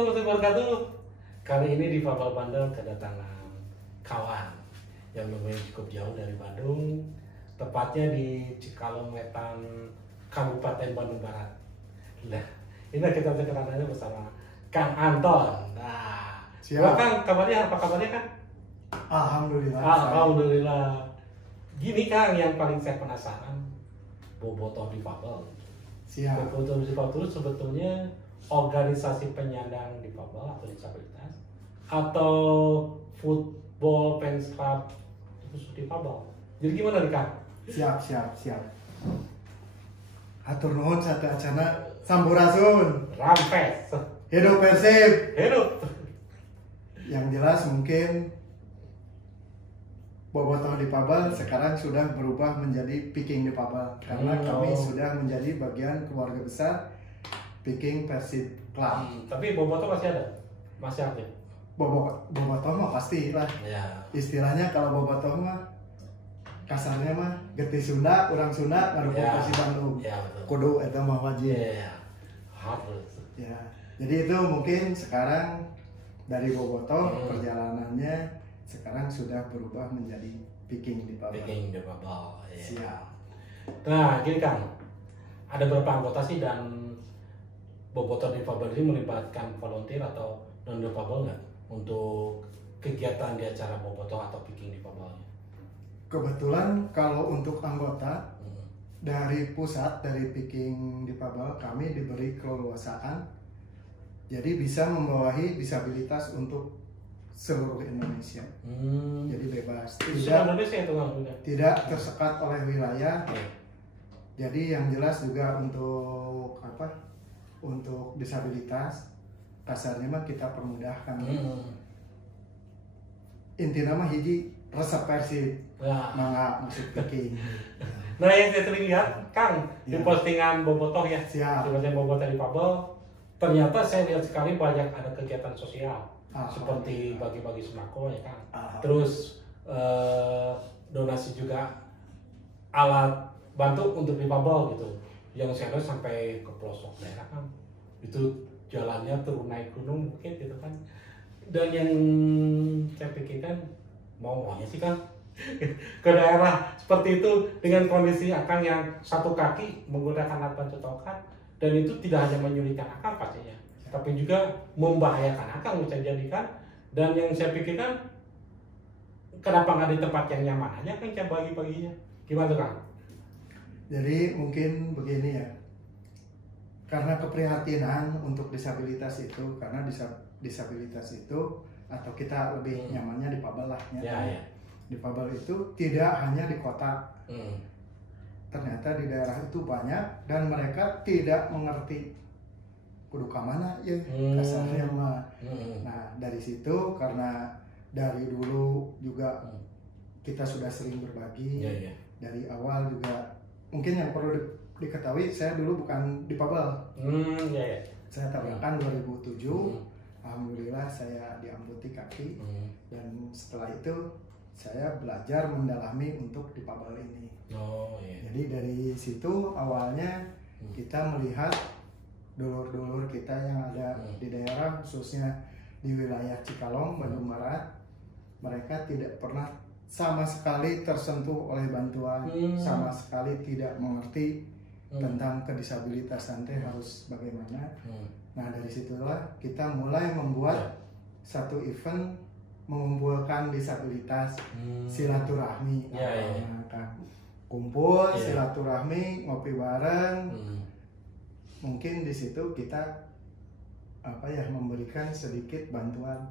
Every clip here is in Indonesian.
warahmatullahi wabarakatuh. Kali ini di Fabel Bandel kedatangan kawan yang lumayan cukup jauh dari Bandung, tepatnya di Cikalong Wetan, Kabupaten Bandung Barat. Nah, ini kita kedatangannya bersama Kang Anton. Nah, Kang, kabarnya apa kabarnya Kang? Alhamdulillah. Alhamdulillah. Gini Kang, yang paling saya penasaran, bobotoh di Fabel. Siap. Bobotoh di Fabel itu sebetulnya organisasi penyandang difabel atau disabilitas atau football fans club khusus difabel. Jadi gimana nih Kang? Siap. Hatur nuhun satu acana sampurasun. Rampes. Hidup Persib. Hidup. Yang jelas mungkin bobotoh difabel sekarang sudah berubah menjadi Piking difabel karena kami sudah menjadi bagian keluarga besar Piking Persib Club. Tapi bobotoh masih ada? Masih aktif? Bobotoh mah pasti lah. Ya. Istilahnya kalau bobotoh mah kasarnya mah getih Sunda, orang Sunda ngadukung Persib Bandung. Ya betul. Kudu eta mah wajib. Iya. Harus. Ya. Jadi itu mungkin sekarang dari bobotoh perjalanannya sekarang sudah berubah menjadi Piking difabel. Piking difabel. Ya. Siap. Nah, gini Kang. Ada berapa anggota sih dan bobotoh difabel ini melibatkan volunteer atau non difabel nggak untuk kegiatan di acara bobotoh atau Piking difabelnya? Kebetulan kalau untuk anggota dari pusat dari Piking difabel kami diberi keleluasaan jadi bisa membawahi disabilitas untuk seluruh Indonesia. Jadi bebas. Tidak tersekat oleh wilayah. Jadi yang jelas juga untuk apa? Untuk disabilitas kasarnya mah kita permudahkan. Intinya mah hiji resep Persib. Mangga masuk Piking. Nah, yang saya sering lihat Kang di postingan bobotoh ya. Siap. Di postingan bobotoh difabel, ternyata saya lihat sekali banyak ada kegiatan sosial seperti bagi-bagi sembako ya Kang. Terus donasi juga alat bantu untuk difabel gitu. Yang saya lihat sampai ke pelosok daerah Kang. Itu jalannya turun naik gunung mungkin gitu kan. Dan yang saya pikirkan maunya sih Kang ke daerah seperti itu dengan kondisi Akang yang satu kaki menggunakan alat bantu tongkat dan itu tidak hanya menyulitkan Akang pastinya, tapi juga membahayakan Akang bisa jadikan. Dan yang saya pikirkan kenapa nggak di tempat yang nyaman aja Kang cara bagi-baginya, gimana Kang? Jadi mungkin begini ya, karena keprihatinan untuk disabilitas itu, karena disabilitas itu atau kita lebih nyamannya difabel lah ya. Difabel itu tidak hanya di kota, ternyata di daerah itu banyak dan mereka tidak mengerti kudu kemana ya kasarnya mah. Nah dari situ karena dari dulu juga kita sudah sering berbagi dari awal juga. Mungkin yang perlu diketahui saya dulu bukan difabel. Saya tabrakan 2007. Alhamdulillah saya diamputi kaki dan setelah itu saya belajar mendalami untuk difabel ini. Jadi dari situ awalnya kita melihat dulur-dulur kita yang ada di daerah khususnya di wilayah Cikalong, Bandung Barat, mereka tidak pernah sama sekali tersentuh oleh bantuan, sama sekali tidak mengerti tentang kedisabilitasan harus bagaimana. Nah dari situlah kita mulai membuat satu event mengumpulkan disabilitas, silaturahmi, kumpul silaturahmi, ngopi bareng. Mungkin di situ kita memberikan sedikit bantuan.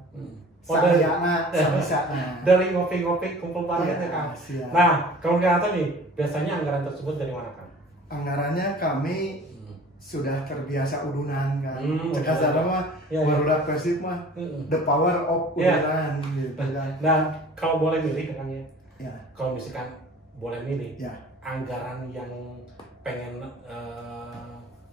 Dari ngopi-ngopi kumpul bareng ya Kang. Nah kalau nggak nih biasanya anggaran tersebut dari mana Kang? Anggarannya kami sudah terbiasa udunan kan. Cekasar mah barudak Persib mah the power of udunan gitu kan. Nah, kalau boleh milih Kang ya. Kalau misalkan boleh milih anggaran yang pengen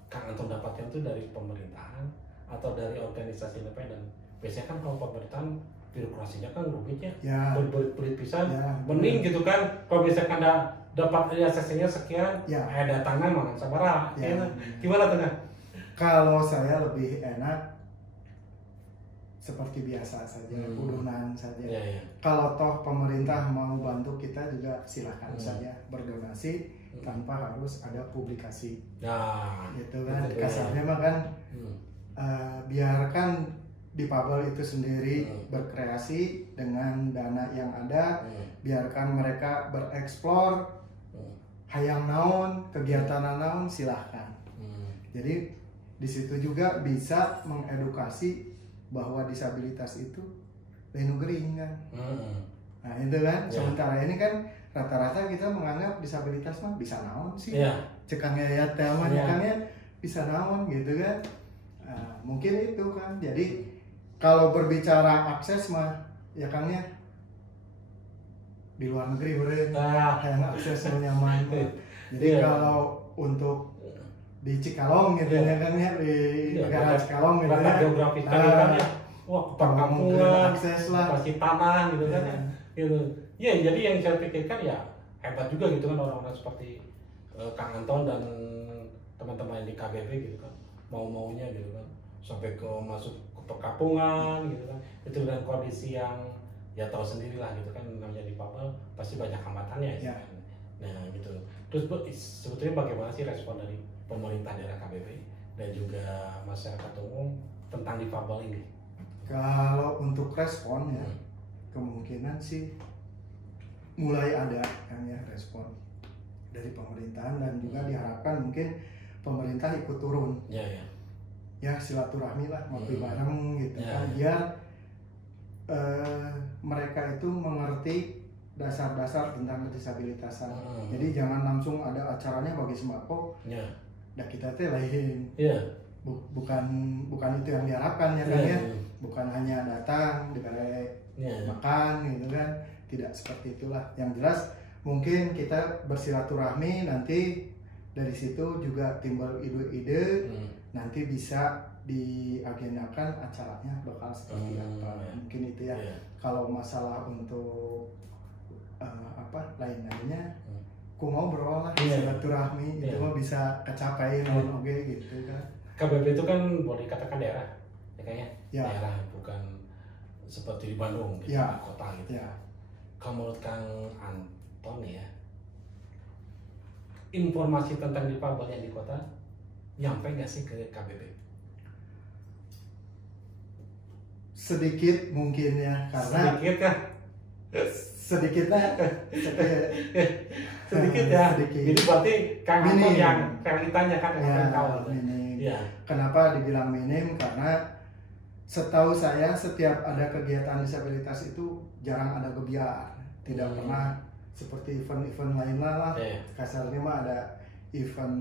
Kang Anton dapatkan itu dari pemerintahan atau dari organisasi independen. Biasanya kan kalau pemerintahan birokrasinya kan rumitnya berbelit pisan. Mending gitu kan kalau misalkan dapat realisasinya sekian, ada tangan mana sabara. Gimana tengah? Kalau saya lebih enak seperti biasa saja, udunan saja. Kalau toh pemerintah mau bantu kita juga silakan saja berdonasi tanpa harus ada publikasi. Gitu kan, kasarnya mah kan biarkan difabel itu sendiri berkreasi dengan dana yang ada, biarkan mereka bereksplor, hayang naon, kegiatan naon silahkan. Jadi di situ juga bisa mengedukasi bahwa disabilitas itu lain gering kan. Nah itu kan, sementara ini kan rata-rata kita menganggap disabilitas mah bisa naon sih, cekangnya ya telma cekangnya bisa naon gitu kan. Nah, mungkin itu kan, jadi kalau berbicara akses mah ya kangnya di luar negeri beren yang aksesnya nyaman. Jadi kalau untuk di Cikalong gitu ya kan ya, di negara Cikalong gitu ya, geografis tadi kan ya, perkampungan, akses lah, masih tanah gitu kan gitu. Ya jadi yang saya pikirkan ya hebat juga gitu kan orang-orang seperti Kang Anton dan teman-teman di KBB gitu kan, mau-maunya gitu kan sampai ke masuk ke perkampungan gitu kan, itu dengan kondisi yang ya tahu sendirilah gitu kan, namanya di Papua pasti banyak hambatannya ya. Nah gitu. Terus sebetulnya bagaimana sih respon dari pemerintah daerah KBB dan juga masyarakat umum tentang difabel ini? Kalau untuk respon ya, kemungkinan sih mulai ada kan ya respon dari pemerintahan, dan juga diharapkan mungkin pemerintah ikut turun. Ya silaturahmi lah, ngopi bareng gitu kan, biar mereka itu mengerti dasar-dasar tentang kedisabilitasan. Jadi jangan langsung ada acaranya bagi sembako. Nah kita teh lain. Bukan itu yang diharapkan ya kan ya. Bukan hanya datang diberi makan gitu kan. Tidak seperti itulah. Yang jelas mungkin kita bersilaturahmi, nanti dari situ juga timbul ide-ide, nanti bisa diagendakan acaranya bakal seperti apa. Mungkin itu ya. Kalau masalah untuk lain-lainnya ku ngobrol lah, silaturahmi itu mah bisa kecapai oke gitu kan. KBB itu kan boleh dikatakan daerah ya kayaknya, daerah bukan seperti di Bandung gitu, di kota gitu. Kalau menurut Kang Anton ya, informasi tentang difabel yang di kota nyampe nggak sih ke KBB? Sedikit mungkin ya, karena sedikit kan? Sedikit ya. Jadi berarti Kang Anton yang ditanya kan yang tahu. Kenapa dibilang minim? Karena setahu saya setiap ada kegiatan disabilitas itu jarang ada gebiar, tidak pernah seperti event-event lain lah. Kasarnya mah ada event,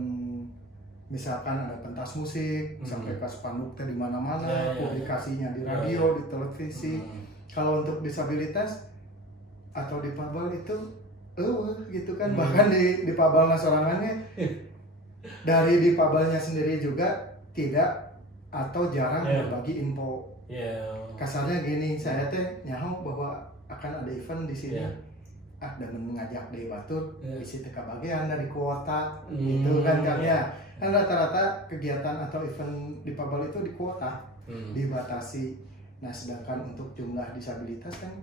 misalkan ada pentas musik, sampai ke spanduk di mana-mana, publikasinya di radio, di televisi. Kalau untuk disabilitas atau difabel itu gitu kan, bahkan di difabel sorangannya dari difabelnya sendiri juga tidak atau jarang berbagi info. Kasarnya gini, saya teh nyaho bahwa akan ada event di sini, dan mengajak dari batur isi teka bagian dari kuota gitu kan ya. Kan rata-rata kegiatan atau event difabel itu di kuota, dibatasi. Nah sedangkan untuk jumlah disabilitas kan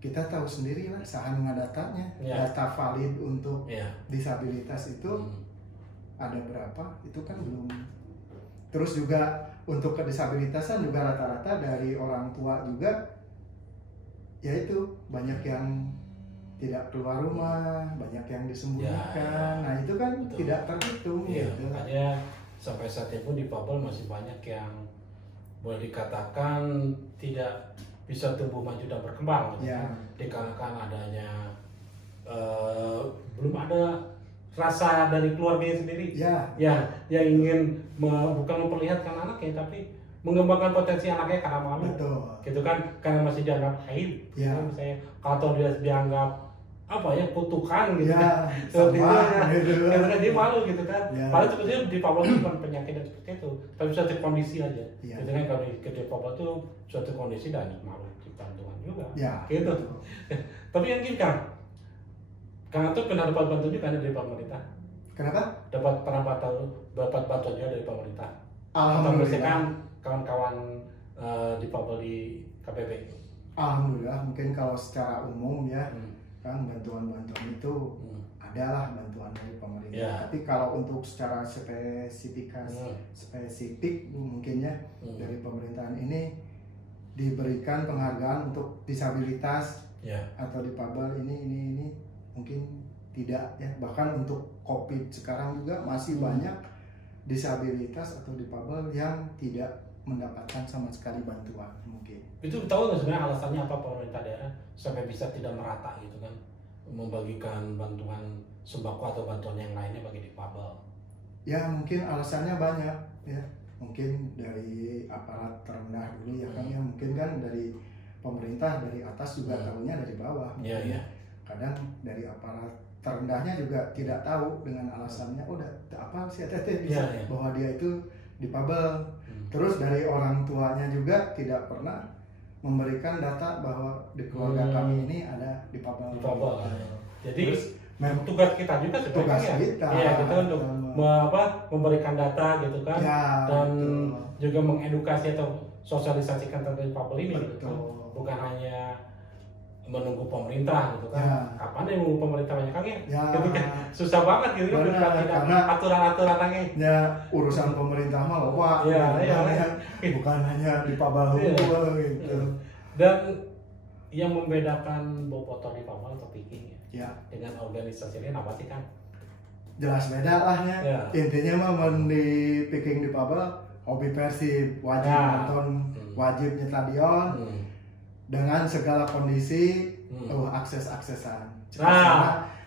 kita tahu sendiri lah, sahan ngadatanya, data valid untuk disabilitas itu ada berapa, itu kan belum. Terus juga untuk kedisabilitasan juga rata-rata dari orang tua juga, yaitu banyak yang tidak keluar rumah, banyak yang disembunyikan. Nah itu kan tidak terhitung gitu. Makanya sampai saat ini pun difabel masih banyak yang boleh dikatakan tidak bisa tumbuh maju dan berkembang gitu. Dikarenakan adanya belum ada rasa dari keluarganya sendiri yang ingin bukan memperlihatkan anaknya, tapi mengembangkan potensi anaknya karena malu. Gitu kan, karena masih dianggap aib. Misalnya kalau dia dianggap kutukan gitu kan, seperti itu karena dia malu gitu kan. Padahal sebetulnya difabel itu bukan penyakit dan seperti itu, tapi suatu kondisi aja. Gitu kan, kalau ke difabel itu suatu kondisi dan malu ciptaan Tuhan juga. Gitu. Tapi yang gini Kang Anton pernah dapat bantuan juga dari pemerintah. Kenapa? Dapat bantuan juga dari pemerintah. Alhamdulillah. Atau misalkan kawan-kawan difabel di KPB? Alhamdulillah, mungkin kalau secara umum ya, kan bantuan-bantuan itu adalah bantuan dari pemerintah. Tapi kalau untuk secara spesifik mungkinnya dari pemerintahan ini diberikan penghargaan untuk disabilitas atau difabel ini mungkin tidak ya. Bahkan untuk COVID sekarang juga masih banyak disabilitas atau difabel yang tidak mendapatkan sama sekali bantuan mungkin. Itu tahu nggak sebenarnya alasannya apa pemerintah daerah sampai bisa tidak merata gitu kan, membagikan bantuan sembako atau bantuan yang lainnya bagi difabel? Ya mungkin alasannya banyak ya, mungkin dari aparat terendah dulu ya kan ya, mungkin kan dari pemerintah dari atas juga tahunya dari bawah. Kadang dari aparat terendahnya juga tidak tahu dengan alasannya udah apa sih bisa bahwa dia itu difabel. Terus dari orang tuanya juga tidak pernah memberikan data bahwa di keluarga kami ini ada difabel. Jadi tugas kita juga sebenarnya kita untuk memberikan data gitu kan, dan juga mengedukasi atau sosialisasikan tentang difabel ini gitu. Bukan hanya menunggu pemerintah gitu kan. Kapan yang menunggu pemerintah banyak kan ya? Gitu kan. Susah banget gitu kan, karena aturan-aturannya. Ya urusan pemerintah mah lupa. Bukan hanya difabel gitu. Dan yang membedakan Bobotoh difabel atau Viking dengan organisasi lain apa sih kan? Jelas beda lah ya. Intinya mah di Viking difabel hobi Persib, wajib nonton, wajib di stadion. Dengan segala kondisi, akses-aksesan.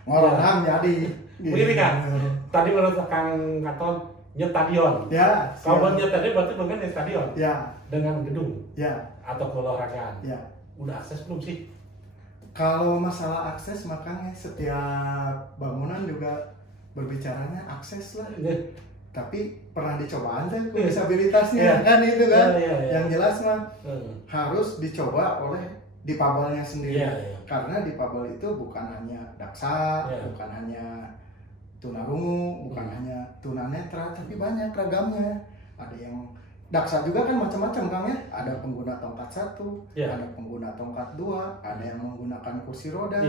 Ngorong jadi. Begini kan, tadi menurut Kang Katon nyet stadion. Kalau nyet tadi berarti bukan di stadion. Dengan gedung. Atau keolahragaan. Udah akses belum sih? Kalau masalah akses makanya setiap bangunan juga berbicaranya akses lah. Tapi pernah dicoba aja disabilitasnya kan itu kan. Yang jelas mah harus dicoba oleh difabelnya sendiri. Karena difabel itu bukan hanya daksa, bukan hanya tunarungu, bukan hanya tunanetra, tapi banyak ragamnya. Ada yang daksa juga kan macam-macam Kang ya. Ada pengguna tongkat 1, ada pengguna tongkat 2, ada yang menggunakan kursi roda.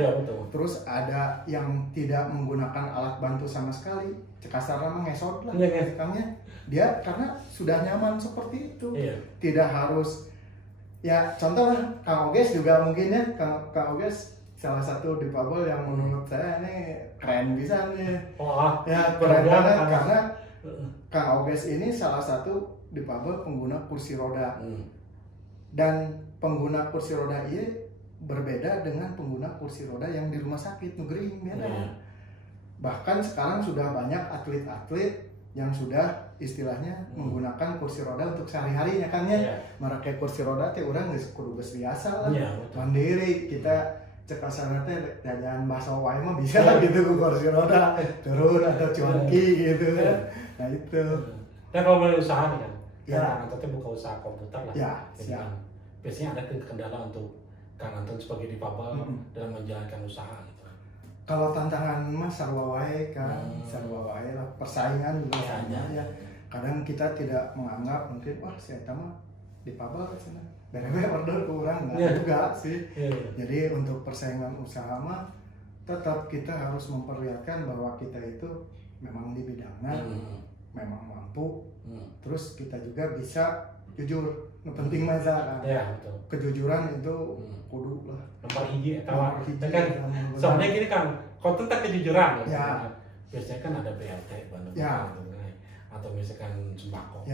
Terus ada yang tidak menggunakan alat bantu sama sekali. Kasarnya mengesot lah Kang ya. Dia karena sudah nyaman seperti itu. Tidak harus ya, contoh Kang Oges juga mungkin ya. Kang Oges salah satu difabel yang menurut saya ini keren bisa nih. Keren banget karena Kang Oges ini salah satu difabel pengguna kursi roda. Dan pengguna kursi roda ini berbeda dengan pengguna kursi roda yang di rumah sakit negeri beda. Bahkan sekarang sudah banyak atlet-atlet yang sudah istilahnya menggunakan kursi roda untuk sehari-harinya kan ya. Memakai kursi roda teh urang geus kudu geus biasa lah. Mandiri kita cek kasarna teh jajan bakso wae mah bisa gitu ku kursi roda turun atau cuanki gitu kan. Nah itu. Dan kalau mulai usaha nih kan. Kang Anton buka usaha komputer lah. Biasanya ada kendala untuk Kang Anton sebagai difabel dalam menjalankan usaha gitu. Kalau tantangan mah sarua wae kan, sarua wae lah, persaingan juga sama ya. Kadang kita tidak menganggap mungkin wah si eta mah difabel cenah. Berewe order ke urang enggak juga sih. Jadi untuk persaingan usaha mah tetap kita harus memperlihatkan bahwa kita itu memang di bidangnya, memang mampu. Terus kita juga bisa jujur, penting masa kan. Kejujuran itu kudu lah. Nomor hiji kan. Soalnya gini kan, kalau tentang kejujuran biasanya kan ada BLT bantuan atau misalkan sembako.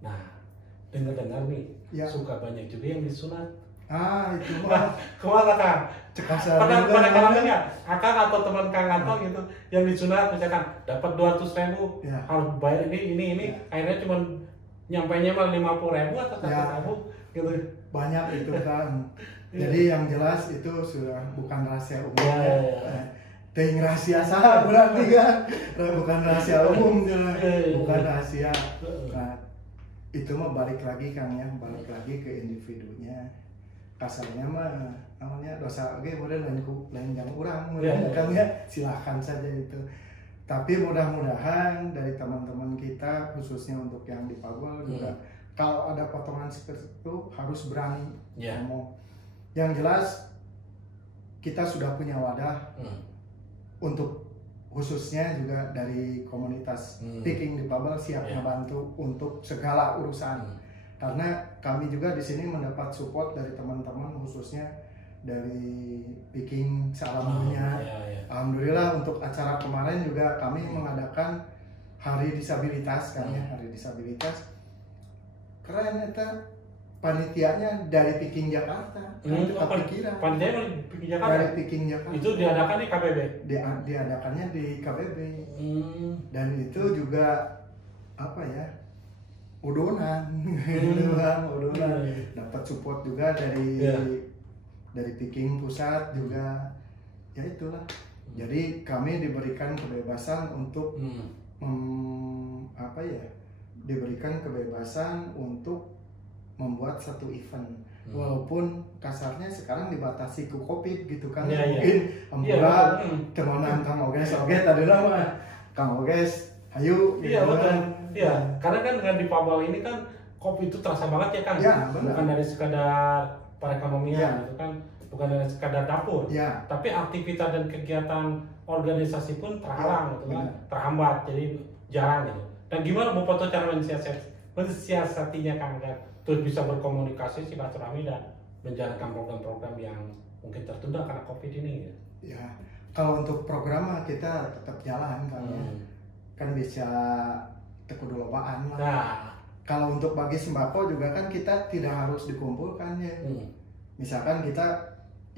Nah, dengar-dengar nih suka banyak juga yang disunat. Itu mah. Kemana Kang? Pada kalanya Akang atau teman Kang Anton gitu yang disunat misalkan dapat 200.000 harus bayar ini akhirnya cuma nyampainya mah 50.000 atau 100.000 gitu. Banyak itu kan. Jadi yang jelas itu sudah bukan rahasia umum. Ting rahasia sah berarti kan. Bukan rahasia umum bukan rahasia. Nah, itu mah balik lagi Kang ya, balik lagi ke individunya. Kasarnya mah namanya dosa oke model lain yang urang Kang ya, silahkan saja itu. Tapi mudah-mudahan dari teman-teman kita khususnya untuk yang difabel juga kalau ada potongan seperti itu harus berani ngomong. Yang jelas kita sudah punya wadah untuk khususnya juga dari komunitas Picking Difabel siap membantu untuk segala urusan. Karena kami juga di sini mendapat support dari teman-teman khususnya dari Picking Salamannya. Alhamdulillah untuk acara kemarin juga kami mengadakan Hari Disabilitas kan ya, Hari Disabilitas. Keren itu panitianya dari Picking Jakarta. Panitia dari Picking Jakarta. Dari Picking Jakarta. Itu diadakan di KBB. Diadakannya di KBB. Dan itu juga apa ya? Udonan. Dapat support juga dari Picking pusat juga. Ya itulah. Jadi kami diberikan kebebasan untuk diberikan kebebasan untuk membuat satu event. Walaupun kasarnya sekarang dibatasi ke COVID gitu kan. Mungkin ampura temenan Kang Oges oke tadi mah Kang Oges ayo gitu kan. Iya, karena kan dengan difabel ini kan COVID itu terasa banget ya kan. Bukan dari sekadar perekonomian gitu kan. Bukan dari sekadar dapur. Tapi aktivitas dan kegiatan organisasi pun terhalang gitu kan. Terhambat, jadi jarang gitu. Dan gimana Bu Poto cara mensiasatinya Kang agar terus bisa berkomunikasi silaturahmi dan menjalankan program-program yang mungkin tertunda karena COVID ini? Ya, kalau untuk program kita tetap jalan kan bisa tekudu lobaan lah. Nah, kalau untuk bagi sembako juga kan kita tidak harus dikumpulkan ya. Misalkan kita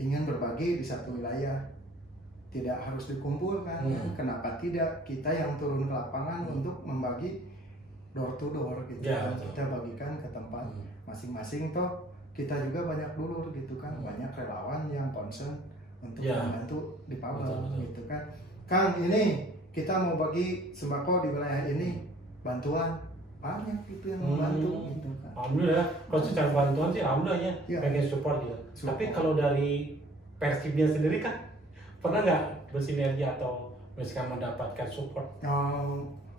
ingin berbagi di satu wilayah, tidak harus dikumpulkan. Kenapa tidak? Kita yang turun ke lapangan untuk membagi door to door gitu. Kita bagikan ke tempat masing-masing toh. Kita juga banyak dulur gitu kan, banyak relawan yang concern untuk membantu difabel gitu kan. Kang, ini kita mau bagi sembako di wilayah ini, bantuan banyak gitu yang membantu gitu kan. Alhamdulillah, kalau secara bantuan sih alhamdulillah ya, pengen support gitu. Tapi kalau dari Persibnya sendiri kan pernah nggak bersinergi atau misalkan mendapatkan support?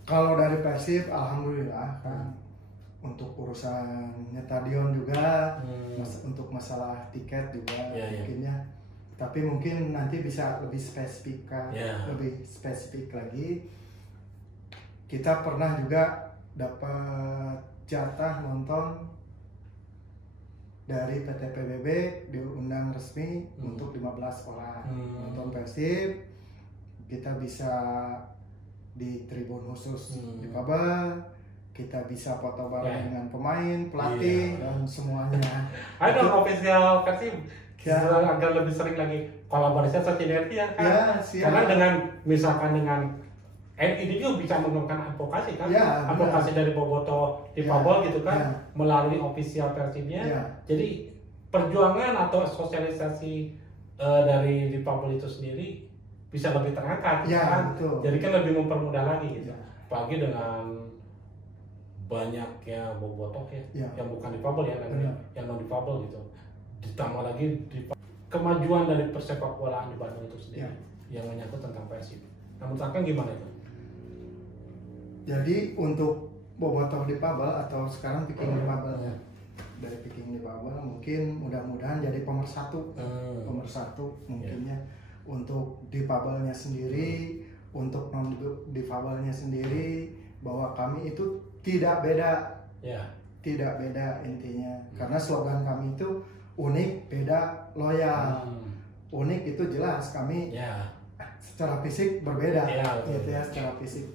Kalau dari Persib, alhamdulillah kan untuk urusan stadion juga, untuk masalah tiket juga mungkinnya. Tapi mungkin nanti bisa lebih spesifik lagi. Kita pernah juga dapat jatah nonton dari PT PBB diundang resmi untuk 15 orang nonton Persib. Kita bisa di tribun khusus difabel, kita bisa foto bareng dengan pemain, pelatih dan semuanya. Ayo dong official Persib agar lebih sering lagi kolaborasi atau sinergi ya kan? Karena dengan misalkan dengan ini juga bisa menggunakan advokasi kan, advokasi dari Boboto difabel gitu kan, melalui official Persibnya. Jadi perjuangan atau sosialisasi dari difabel itu sendiri bisa lebih terangkat, kan? Jadi kan lebih mempermudah lagi gitu. Apalagi dengan banyaknya bobotoh yang bukan difabel yang non difabel gitu. Ditambah lagi kemajuan dari persepak bolaan di Bandung itu sendiri yang menyangkut tentang Persib. Namun Kang gimana itu? Jadi untuk bobotoh difabel atau sekarang Picking Difabel dari Picking Difabel mungkin mudah-mudahan jadi pemersatu mungkinnya untuk difabelnya sendiri, untuk non difabelnya sendiri, bahwa kami itu tidak beda, tidak beda intinya. Karena slogan kami itu unik, beda, loyal. Unik itu jelas kami secara fisik berbeda, gitu ya, secara fisik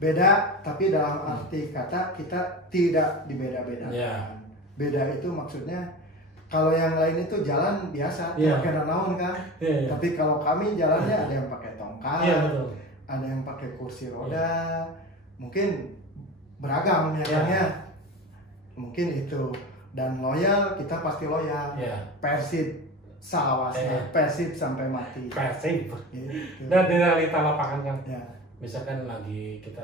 beda, tapi dalam arti kata kita tidak dibeda-bedakan. Beda itu maksudnya kalau yang lain itu jalan biasa, pakai naon kan. Tapi kalau kami jalannya ada yang pakai tongkat, ada yang pakai kursi roda, mungkin beragam ya. Mungkin itu. Dan loyal, kita pasti loyal. Persib salawasnya, Persib sampai mati. Persib. Dan di realita lapangan kan. Misalkan lagi kita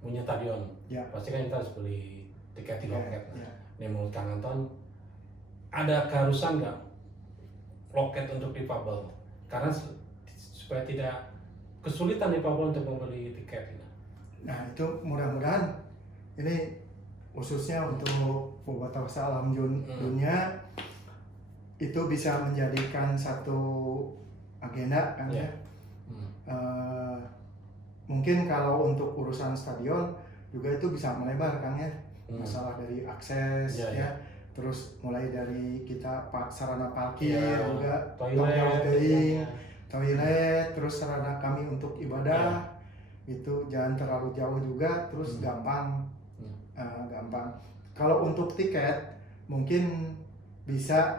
punya stadion, pasti kan kita harus beli tiket di loket. Nih menurut Kang Anton, ada keharusan nggak loket untuk difabel? Karena supaya tidak kesulitan difabel untuk membeli tiket. Nah itu mudah-mudahan ini khususnya untuk Bobotoh Salam Dunia itu bisa menjadikan satu agenda kan ya. Mungkin kalau untuk urusan stadion juga itu bisa melebar kan ya, masalah dari akses ya. Terus mulai dari kita sarana parkir juga, toilet, terus sarana kami untuk ibadah itu jangan terlalu jauh juga, terus gampang. Kalau untuk tiket mungkin bisa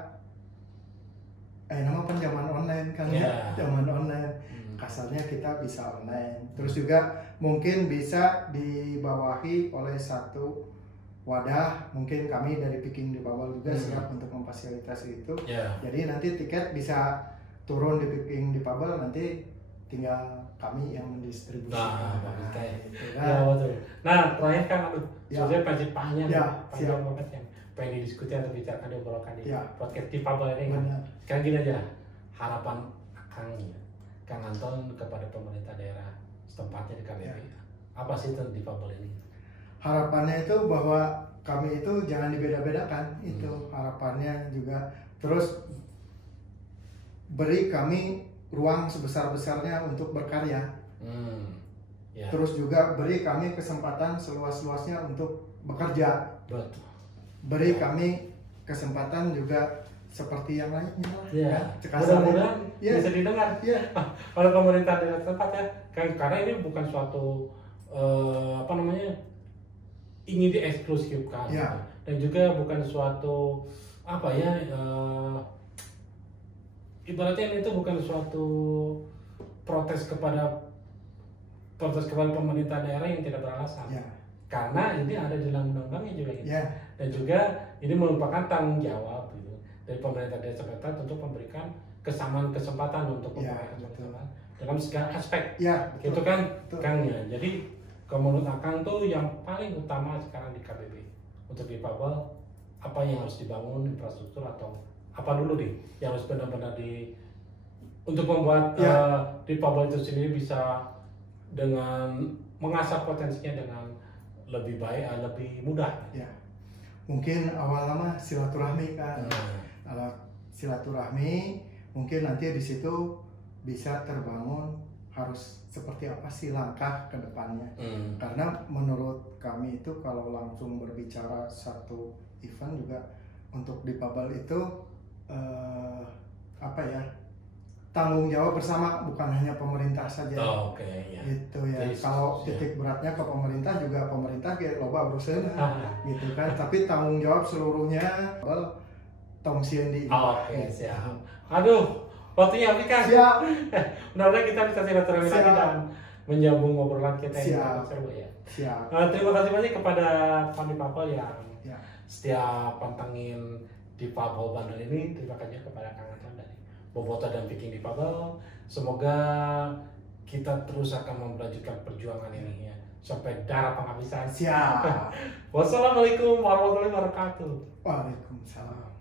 nama pinjaman online kan ya, pinjaman online. Kasarnya kita bisa online. Terus juga mungkin bisa dibawahi oleh satu wadah, mungkin kami dari Picking di Bubble juga siap untuk memfasilitasi itu. Jadi nanti tiket bisa turun di Picking di Bubble, nanti tinggal kami yang mendistribusikan. Betul. Nah, terakhir kan sebenarnya panjang banget yang pengen didiskusi atau bicarakan diobrolan di podcast di Bubble ini. Sekarang gini aja, harapan Kang Anton kepada pemerintah daerah setempatnya di KBB. Apa sih tentang di Bubble ini? Harapannya itu bahwa kami itu jangan dibeda-bedakan, itu harapannya juga. Terus beri kami ruang sebesar-besarnya untuk berkarya. Terus juga beri kami kesempatan seluas-luasnya untuk bekerja. Beri kami kesempatan juga seperti yang lainnya lah. Mudah-mudahan bisa didengar oleh pemerintah daerah tempat ya. Karena ini bukan suatu ingin dieksklusifkan dan juga bukan suatu ibaratnya itu bukan suatu protes kepada pemerintah daerah yang tidak beralasan. Karena ini ada di dalam undang-undangnya juga gitu. Dan juga ini merupakan tanggung jawab gitu dari pemerintah daerah setempat untuk memberikan kesamaan kesempatan untuk dalam segala aspek. Gitu kan, Kang ya. Jadi menurut Akang tuh yang paling utama sekarang di KBB untuk di Bubble, apa yang harus dibangun, infrastruktur atau apa dulu nih yang harus benar-benar untuk membuat di Bubble itu sendiri bisa dengan mengasah potensinya dengan lebih baik, lebih mudah. Mungkin awal-lama silaturahmi kan. Silaturahmi mungkin nanti di situ bisa terbangun harus seperti apa sih langkah ke depannya. Karena menurut kami itu kalau langsung berbicara satu event juga untuk di Bubble itu tanggung jawab bersama, bukan hanya pemerintah saja. Gitu ya. Kalau titik beratnya ke pemerintah juga pemerintah kayak loba urusan gitu kan. Tapi tanggung jawab seluruhnya tong sieun di. Siap. Aduh, waktunya habis kan? Siap. Mudah-mudahan kita bisa silaturahmi lagi dan menyambung obrolan kita yang seru ya. Siap. Terima kasih banyak kepada Fandi Bubble yang setiap pantengin di Bubble Bandel ini. Terima kasih kepada Kang Anton dari Bobotoh dan Picking di Bubble. Semoga kita terus akan melanjutkan perjuangan ini ya sampai darah penghabisan. Siap. Wassalamualaikum warahmatullahi wabarakatuh. Waalaikumsalam.